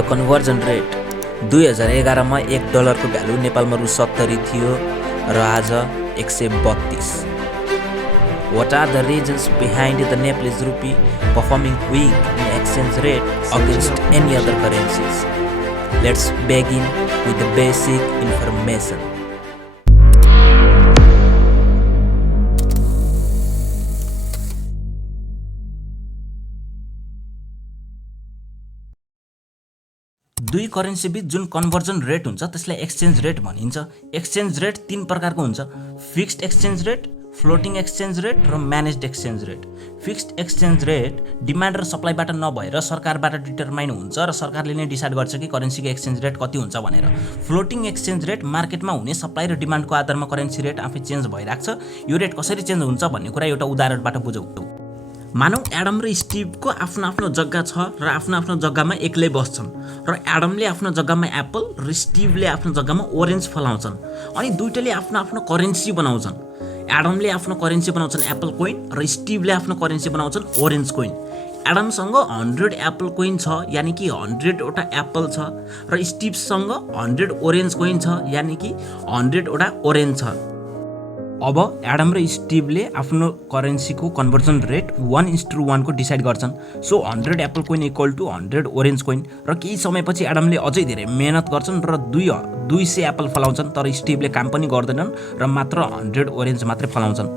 The conversion rate 2011 मा $1 को value नेपालमा रु 70 थियो र आज 132। What are the reasons behind the Nepalese rupee performing weak in exchange rate against any other currencies? Let's begin with the basic information. दुई currency बीच जुन कन्भर्जन रेट हुन्छ त्यसलाई एक्सचेन्ज रेट भनिन्छ। एक्सचेन्ज रेट तीन प्रकारको हुन्छ: fixed exchange rate, floating exchange rate र managed exchange rate. Fixed exchange rate demand र सप्लाईबाट नभएर सरकारबाट डिटरमाइन हुन्छ र सरकारले नै डिसाइड गर्छ कि करेन्सीको एक्सचेन्ज रेट कति हुन्छ भनेर। फ्लोटिङ एक्सचेन्ज रेट मार्केटमा हुने सप्लाई र डिमान्डको आधारमा करेन्सी रेट आफै चेन्ज भइराख्छ। यो रेट कसरी चेन्ज हुन्छ भन्ने कुरा एउटा उदाहरणबाट बुझौँ। मानौ एडम र स्टिभको आफ्नो आफ्नो जग्गा छ र आफ्नो आफ्नो जग्गामा एक्लै बस्छन् र एडमले आफ्नो जग्गामा एप्पल र स्टिभले आफ्नो जग्गामा ओरेन्ज फलाउँछन् अनि दुईटैले आफ्नो आफ्नो करेन्सी बनाउँछन्। एडमले आफ्नो करेन्सी बनाउँछन् एप्पल कोइन र स्टिभले आफ्नो करेन्सी बनाउँछन् ओरेन्ज कोइन। एडमसँग 100 एप्पल कोइन छ यानि कि 100 वटा एप्पल छ र स्टिभसँग 100 ओरेन्ज कोइन छ यानि कि 100 वटा ओरेन्ज छ। अब एडम र स्टिभले आफ्नो करेन्सीको कन्भर्जन रेट 1:1 को डिसाइड गर्छन्। So 100 apple coin equal to 100 orange coin. र केही समयपछि एडमले अझै धेरै मेहनत गर्छन् र 200 एप्पल फलाउँछन्, तर स्टिभले काम पनि गर्दैनन् र मात्र 100 ओरेन्ज मात्रै फलाउँछन्।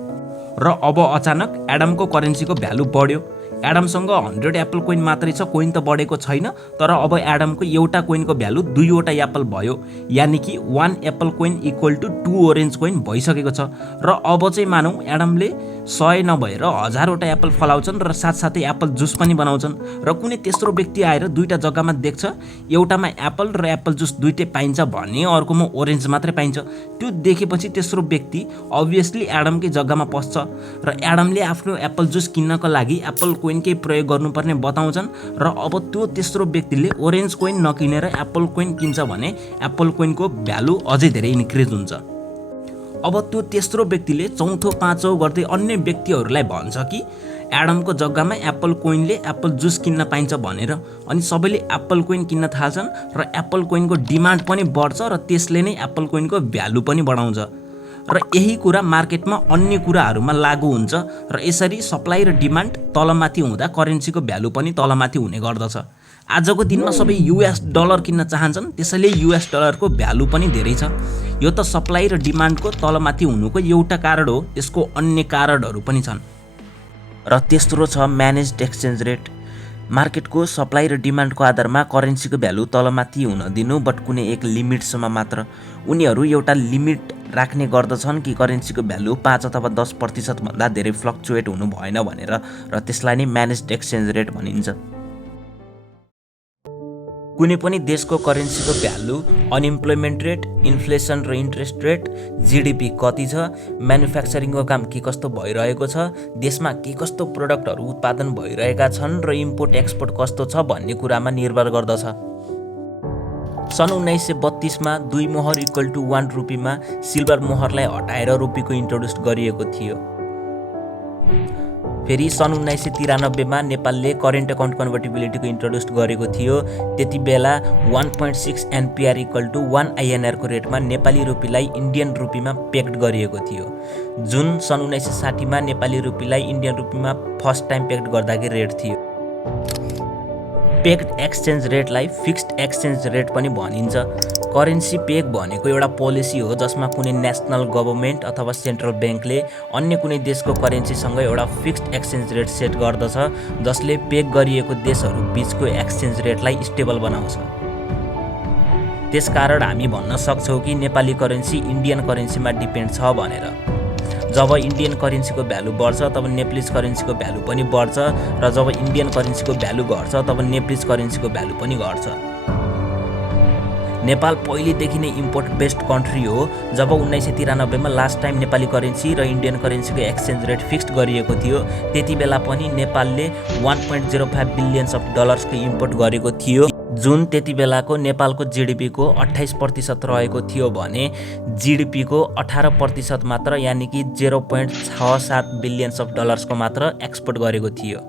र अब अचानक एडमको करेन्सीको भ्यालु बढ्यो। एडमसँग 100 एप्पल कोइन मात्रै छ, कोइन त बढेको छैन, तर अब एडमको एउटा कोइनको भ्यालु 2 वटा एप्पल भयो यानि कि 1 apple coin equal to 2 orange coin भइसकेको छ। र अब चाहिँ मानौ एडमले 100 नभएर 1000 वटा एप्पल फलाउँछन् र साथसाथै एप्पल जुस पनि बनाउँछन् र कुनै तेस्रो व्यक्ति आएर दुईटा जग्गामा देख्छ एउटामा एप्पल र एप्पल जुस दुईटै पाइन्छ भने अर्कोमा ओरेन्ज मात्रै पाइन्छ। त्यो देखेपछि तेस्रो व्यक्ति अभियसली एडमकै जग्गामा पस्छ र एडमले आफ्नो एप्पल जुस किन्नको लागि एप्पल कोइनकै प्रयोग गर्नुपर्ने बताउँछन् र अब त्यो तेस्रो व्यक्तिले ओरेन्ज कोइन नकिनेर एप्पल कोइन किन्छ भने एप्पल कोइनको भ्यालु अझै धेरै इन्क्रिज हुन्छ। अब त्यो तेस्रो व्यक्तिले चौथो पाँचौँ गर्दै अन्य व्यक्तिहरूलाई भन्छ कि एडमको जग्गामा एप्पल कोइनले एप्पल जुस किन्न पाइन्छ भनेर। अनि सबैले एप्पल कोइन किन्न थाल्छन् र एप्पल कोइनको डिमान्ड पनि बढ्छ र त्यसले नै एप्पल कोइनको भ्यालु पनि बढाउँछ। र यही कुरा मार्केटमा अन्य कुराहरूमा लागू हुन्छ र यसरी सप्लाई र डिमान्ड तलमाथि हुँदा करेन्सीको भ्यालु पनि तलमाथि हुने गर्दछ। आजको दिनमा सबै US डलर किन्न चाहन्छन्, त्यसैले US डलरको भ्यालु पनि धेरै छ। यो त सप्लाई र डिमान्डको तलमाथि हुनुको एउटा कारण हो, यसको अन्य कारणहरू पनि छन्। र तेस्रो छ म्यानेज्ड एक्सचेन्ज रेट। मार्केटको सप्लाई र डिमान्डको आधारमा करेन्सीको भ्यालु तलमाथि हुन दिनु, बट कुनै एक लिमिटसम्म मात्र। उनीहरू एउटा लिमिट राख्ने गर्दछन् कि करेन्सीको भ्यालु 5 अथवा 10% भन्दा धेरै फ्लक्चुएट हुनु भएन भनेर, र त्यसलाई नै म्यानेज्ड एक्सचेन्ज रेट भनिन्छ। कुनै पनि देशको करेन्सीको भ्यालु, अनइम्प्लोइमेन्ट रेट, इन्फ्लेसन र इन्ट्रेस्ट रेट, GDP कति छ, म्यानुफ्याक्चरिङको काम के कस्तो भइरहेको छ, देशमा के कस्तो प्रोडक्टहरू उत्पादन भइरहेका छन् र इम्पोर्ट एक्सपोर्ट कस्तो छ भन्ने कुरामा निर्भर गर्दछ। सन् 1932 मा 2 मोहर इक्वल टु 1 रुपीमा सिल्भर मोहरलाई हटाएर रुपीको इन्ट्रोड्युस गरिएको थियो। फेरि सन् 1993 मा नेपालले करेन्ट अकाउन्ट कन्भर्टिबिलिटीको इन्ट्रोड्युस गरेको थियो। त्यति बेला 1.6 NPR इक्वल टु 1 INR को रेटमा नेपाली रुपीलाई इन्डियन रुपीमा पेक्ड गरिएको थियो, जुन सन् 1960 मा नेपाली रुपीलाई इन्डियन रुपीमा फर्स्ट टाइम पेक्ड गर्दाखेरि रेट थियो। पेक्ड एक्सचेन्ज रेटलाई फिक्स्ड एक्सचेन्ज रेट पनि भनिन्छ। करेन्सी पेग भनेको एउटा पोलिसी हो जसमा कुनै नेसनल गभर्मेन्ट अथवा सेन्ट्रल ब्याङ्कले अन्य कुनै देशको करेन्सीसँग एउटा फिक्स्ड एक्सचेन्ज रेट सेट गर्दछ, जसले पेग गरिएको देशहरू बीचको एक्सचेन्ज रेटलाई स्टेबल बनाउँछ। त्यसकारण हामी भन्न सक्छौँ कि नेपाली करेन्सी इन्डियन करेन्सीमा डिपेन्ड छ भनेर। जब इन्डियन करेन्सीको भ्यालु बढ्छ तब नेप्लिज करेन्सीको भ्यालु पनि बढ्छ, र जब इन्डियन करेन्सीको भ्यालु घट्छ तब नेप्लिज करेन्सीको भ्यालु पनि घट्छ। नेपाल पहिलेदेखि नै इम्पोर्ट बेस्ड कन्ट्री हो। जब 1993 मा लास्ट टाइम नेपाली करेन्सी र इन्डियन करेन्सीको एक्सचेन्ज रेट फिक्स्ड गरिएको थियो, त्यति बेला पनि नेपालले 1.05 बिलियन डलर्सको इम्पोर्ट गरेको थियो, जुन त्यति बेलाको नेपालको GDP को 28% रहेको थियो भने GDP को 18% मात्र यानि कि 0.67 बिलियन डलर्सको मात्र एक्सपोर्ट गरेको थियो।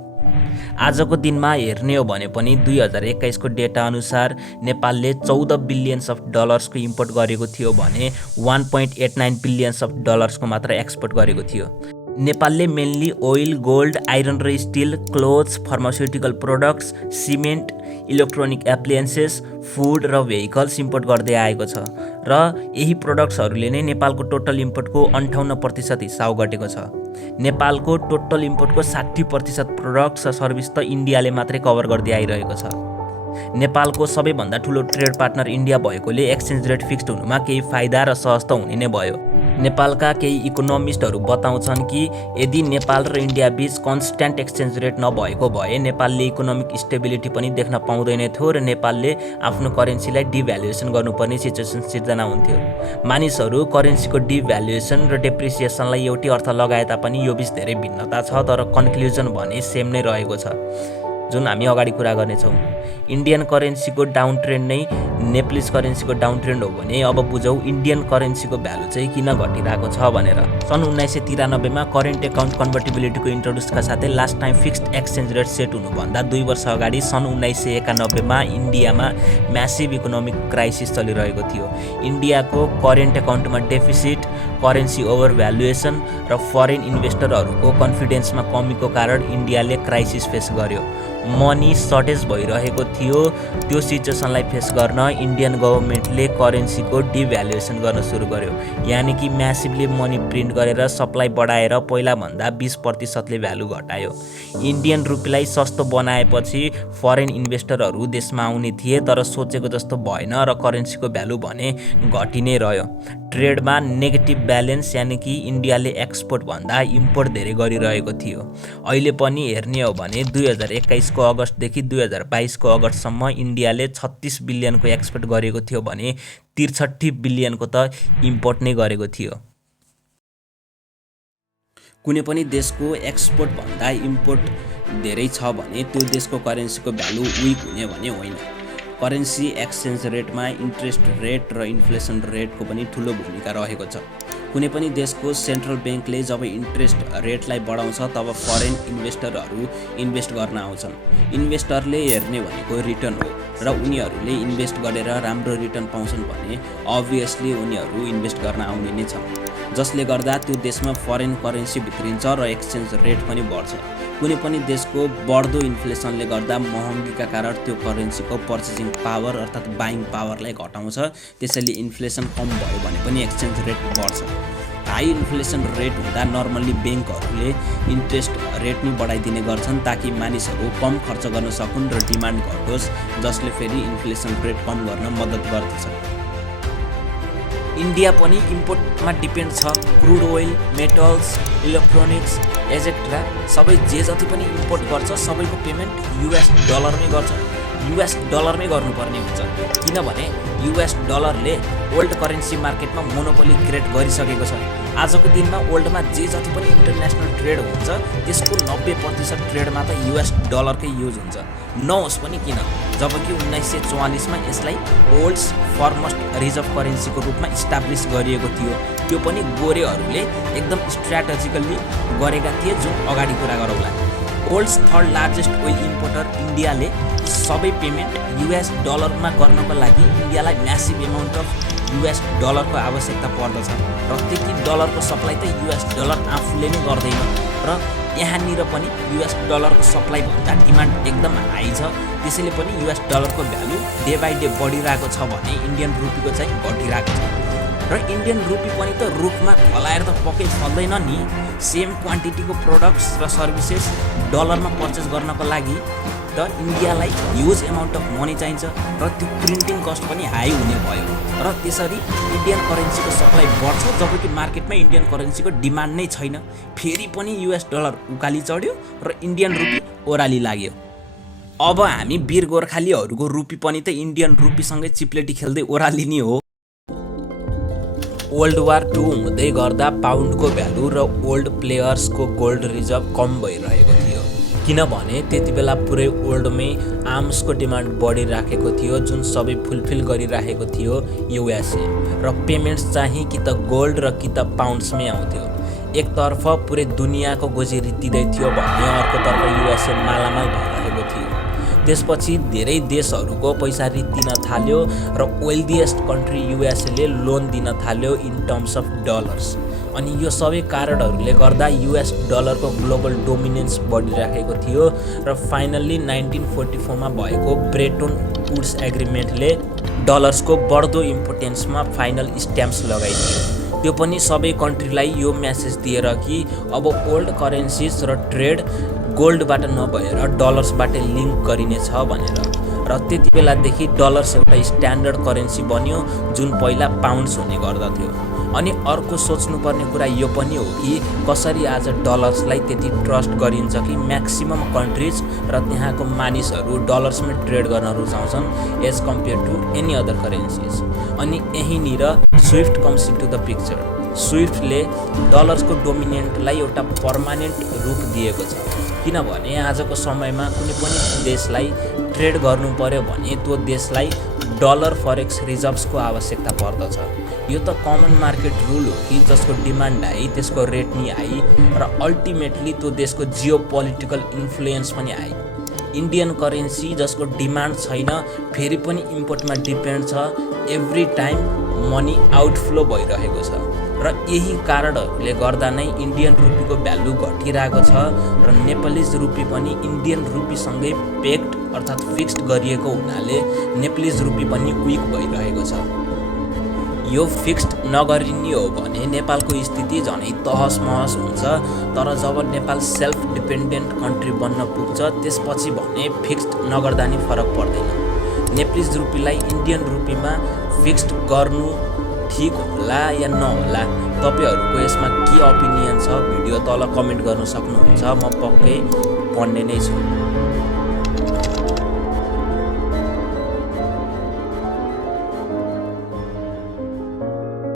आजको दिनमा हेर्ने हो भने पनि 2021 को डेटा अनुसार नेपालले 14 बिलियन्स अफ डलर्सको इम्पोर्ट गरेको थियो भने 1.89 बिलियन्स अफ डलर्सको मात्र एक्सपोर्ट गरेको थियो। नेपालले मेनली ओइल, गोल्ड, आइरन र steel, clothes, pharmaceutical products, cement, electronic appliances, food र भेहिकल्स इम्पोर्ट गर्दै आएको छ र यही प्रोडक्ट्सहरूले नै नेपालको टोटल इम्पोर्टको 58% हिस्सा ओगटेको छ। नेपालको टोटल इम्पोर्टको 60% प्रोडक्ट्स र सर्भिस त इन्डियाले मात्रै कभर गर्दै आइरहेको छ। नेपालको सबैभन्दा ठुलो ट्रेड पार्टनर इन्डिया भएकोले एक्सचेन्ज रेट फिक्स्ड हुनुमा केही फाइदा र सहज त हुने नै भयो। नेपालका केही इकोनोमिस्टहरू बताउँछन् कि यदि नेपाल र इन्डिया बीच कन्स्ट्यान्ट एक्सचेन्ज रेट नभएको भए नेपालले इकोनोमिक स्टेबिलिटी पनि देख्न पाउँदैन थियो र नेपालले आफ्नो करेन्सीलाई डिभ्यालुएसन गर्नुपर्ने सिचुएसन सिर्जना हुन्थ्यो। मानिसहरू करेन्सीको डिभ्यालुएसन र डेप्रिसिएसनलाई एउटै अर्थ लगाए तापनि यो बीच धेरै भिन्नता छ, तर कन्क्लुजन भने सेम नै रहेको छ, जुन हामी अगाडि कुरा गर्नेछौँ। इन्डियन करेन्सीको डाउन ट्रेन्ड नै नेप्लिज करेन्सीको डाउन ट्रेन्ड हो भने अब बुझौँ इन्डियन करेन्सीको भ्यालु चाहिँ किन घटिरहेको छ भनेर। सन् 1993 मा करेन्ट एकाउन्ट कन्भर्टिबिलिटीको इन्ट्रोड्युसका साथै last time fixed exchange rate set हुनुभन्दा 2 वर्ष अगाडि सन् 1991 मा इन्डियामा म्यासिभ इकोनोमिक क्राइसिस चलिरहेको थियो। इन्डियाको करेन्ट एकाउन्टमा डेफिसिट, करेन्सी ओभर भ्यालुएसन र फरेन इन्भेस्टरहरूको कन्फिडेन्समा कमीको कारण इन्डियाले क्राइसिस फेस गर्यो। मनी सर्टेज भइरहेको थियो। त्यो सिचुएसनलाई फेस गर्न इन्डियन गभर्मेन्टले करेन्सीको डिभ्यालुएसन गर्न सुरु गर्यो, यानि कि म्यासिभली मनी प्रिन्ट गरेर सप्लाई बढाएर पहिलाभन्दा 20% भ्यालु घटायो। इन्डियन रुपीलाई सस्तो बनाएपछि फरेन इन्भेस्टरहरू देशमा आउने थिए, तर सोचेको जस्तो भएन र करेन्सीको भ्यालु भने घटि नै रह्यो। ट्रेडमा नेगेटिभ ब्यालेन्स, यानि कि इन्डियाले एक्सपोर्ट भन्दा इम्पोर्ट धेरै गरिरहेको थियो। अहिले पनि हेर्ने हो भने 2021 को अगस्तदेखि 2022 को अगस्तसम्म इन्डियाले 36 बिलियनको एक्सपोर्ट गरेको थियो भने 63 बिलियनको त इम्पोर्ट नै गरेको थियो। कुनै पनि देशको एक्सपोर्ट भन्दा इम्पोर्ट धेरै छ भने त्यो देशको करेन्सीको भ्यालु विक हुने भने होइन। करेन्सी एक्सचेन्ज रेटमा इन्ट्रेस्ट रेट र इन्फ्लेसन रेटको पनि ठुलो भूमिका रहेको छ। कुनै पनि देशको सेन्ट्रल ब्याङ्कले जब इन्ट्रेस्ट रेटलाई बढाउँछ तब फरेन इन्भेस्टरहरू इन्भेस्ट गर्न आउँछन्। इन्भेस्टरले हेर्ने भनेको रिटर्न हो र उनीहरूले इन्भेस्ट गरेर राम्रो रिटर्न पाउँछन् भने अभियसली उनीहरू इन्भेस्ट गर्न आउने नै छन्, जसले गर्दा त्यो देशमा फरेन करेन्सी भित्रिन्छ र एक्सचेन्ज रेट पनि बढ्छ। कुनै पनि देशको बढ्दो इन्फ्लेसनले गर्दा महँगीका कारण त्यो करेन्सीको पर्चेसिङ पावर अर्थात् बाइङ पावरलाई घटाउँछ। त्यसैले इन्फ्लेसन कम भयो भने पनि एक्सचेन्ज रेट बढ्छ। हाई इन्फ्लेसन रेट हुँदा नर्मल्ली ब्याङ्कहरूले इन्ट्रेस्ट रेट नै बढाइदिने गर्छन् ताकि मानिसहरू कम खर्च गर्न सकुन् र डिमान्ड घटोस्, जसले फेरि इन्फ्लेसन रेट कम गर्न मद्दत गर्दछ। इन्डिया पनि इम्पोर्टमा डिपेन्ड छ। क्रुड ओइल, मेटल्स, इलेक्ट्रोनिक्स एजेक्ट्रा सबै जे जति पनि इम्पोर्ट गर्छ सबैको पेमेन्ट US डलरमै गर्छ। US डलरमै गर्नुपर्ने हुन्छ, किनभने US डलरले वर्ल्ड करेन्सी मार्केटमा मोनोपोली क्रिएट गरिसकेको छ। आजको दिनमा वर्ल्डमा जे जति पनि इन्टरनेसनल ट्रेड हुन्छ त्यसको 90% ट्रेडमा त US डलरकै युज हुन्छ। नहोस् पनि किन, जबकि 1944 मा यसलाई वर्ल्ड्स फर्मस्ट रिजर्भ करेन्सीको रूपमा इस्टाब्लिस गरिएको थियो। त्यो पनि गोरेहरूले एकदम स्ट्र्याटेजिकल्ली गरेका थिए, जुन अगाडि कुरा गरौँला। World's third largest oil importer इन्डियाले सबै पेमेन्ट US डलरमा गर्नको लागि इन्डियालाई म्यासिभ एमाउन्ट अफ US डलरको आवश्यकता पर्दछ र त्यति डलरको सप्लाई त US डलर आफूले नै गर्दैन र यहाँनिर पनि US डलरको सप्लाई भन्दा डिमान्ड एकदम हाई छ। त्यसैले पनि US डलरको भ्यालु डे बाई डे बढिरहेको छ भने इन्डियन रुपीको चाहिँ घटिरहेको छ। र इन्डियन रुपी पनि त रुखमा फलाएर त पक्कै फल्दैन नि। सेम क्वान्टिटीको प्रोडक्ट्स र सर्भिसेस डलरमा पर्चेस गर्नको लागि त इन्डियालाई ह्युज एमाउन्ट अफ मनी चाहिन्छ र त्यो प्रिन्टिङ कस्ट पनि हाई हुने भयो र त्यसरी इन्डियन करेन्सीको सप्लाई बढ्छ, जबकि मार्केटमा इन्डियन करेन्सीको डिमान्ड नै छैन। फेरि पनि US डलर उकाली चढ्यो र इन्डियन रुपी ओह्राली लाग्यो। अब हामी वीर गोर्खालीहरूको रुपी पनि त इन्डियन रुपीसँगै चिप्लेटी खेल्दै ओह्रालिने हो। वर्ल्ड वार 2 हुँदै गर्दा पाउन्डको भ्यालु र वर्ल्ड प्लेयर्सको गोल्ड रिजर्भ कम भइरहेको थियो, किनभने त्यति बेला पुरै वर्ल्डमै आर्म्सको डिमान्ड बढिराखेको थियो, जुन सबै फुलफिल गरिराखेको थियो USA, र पेमेन्ट्स चाहिँ कि त गोल्ड र कि त पाउन्ड्समै आउँथ्यो। एकतर्फ पुरै दुनियाँको गोजी रित्तिँदै थियो भने अर्कोतर्फ युएसए मालामाल भइरहेको थियो। त्यसपछि धेरै देशहरूको पैसा रित्तिन थाल्यो र वेल्दिएस्ट कन्ट्री युएसएले लोन दिन थाल्यो इन टर्म्स अफ डलर्स। अनि यो सबै कारणहरूले गर्दा युएस डलरको ग्लोबल डोमिनेन्स बढिराखेको थियो र फाइनल्ली 1944 मा भएको ब्रेटन वुड्स एग्रिमेन्टले डलर्सको बढ्दो इम्पोर्टेन्समा फाइनल स्ट्याम्प्स लगाइदियो। त्यो पनि सबै कन्ट्रीलाई यो मेसेज दिएर कि अब ओल्ड करेन्सिज र ट्रेड गोल्डबाट नभएर डलर्सबाट लिङ्क गरिनेछ भनेर। र त्यति बेलादेखि डलर्स एउटा स्ट्यान्डर्ड करेन्सी बन्यो जुन पहिला पाउन्ड्स हुने गर्दथ्यो। अनि अर्को सोच्नुपर्ने कुरा यो पनि हो कि कसरी आज डलर्सलाई त्यति ट्रस्ट गरिन्छ कि म्याक्सिमम कन्ट्रिज र त्यहाँको मानिसहरू डलर्समै ट्रेड गर्न रुचाउँछन् as compare to any other currencies. अनि यहीँनिर SWIFT comes into the picture. स्विफ्टले डलर्सको डोमिनेन्टलाई एउटा पर्मानेन्ट रूप दिएको छ, किनभने आजको समयमा कुनै पनि देशलाई ट्रेड गर्नु पर्यो भने त्यो देशलाई डलर फरेक्स रिजर्भ्सको आवश्यकता पर्दछ। यो त कमन मार्केट रुल हो कि जसको डिमान्ड आए त्यसको रेट नि आए र अल्टिमेटली त्यो देशको जियो पोलिटिकल इन्फ्लुएन्स पनि आए। इन्डियन करेन्सी जसको डिमान्ड छैन फेरि पनि इम्पोर्टमा डिपेन्ड छ, एभ्री टाइम मनी आउटफ्लो भइरहेको छ र यही कारणहरूले गर्दा नै इन्डियन रुपीको भ्यालु घटिरहेको छ र नेपालीज रुपी पनि इन्डियन रुपीसँगै पेक्ड अर्थात् फिक्स्ड गरिएको हुनाले नेपालीज रुपी पनि विक भइरहेको छ। यो फिक्स्ड नगरिने हो भने नेपालको स्थिति झनै तहस महस हुन्छ, तर जब नेपाल सेल्फ डिपेन्डेन्ट कन्ट्री बन्न पुग्छ त्यसपछि भने फिक्स्ड नगर्दा नि फरक पर्दैन। नेपालीज रुपीलाई इन्डियन रुपीमा फिक्स्ड गर्नु ठिक होला या नहोला, तपाईहरूको यसमा के ओपिनियन छ भिडियो तल कमेन्ट गर्न सक्नुहुन्छ, म पक्कै पढ्ने नै छु।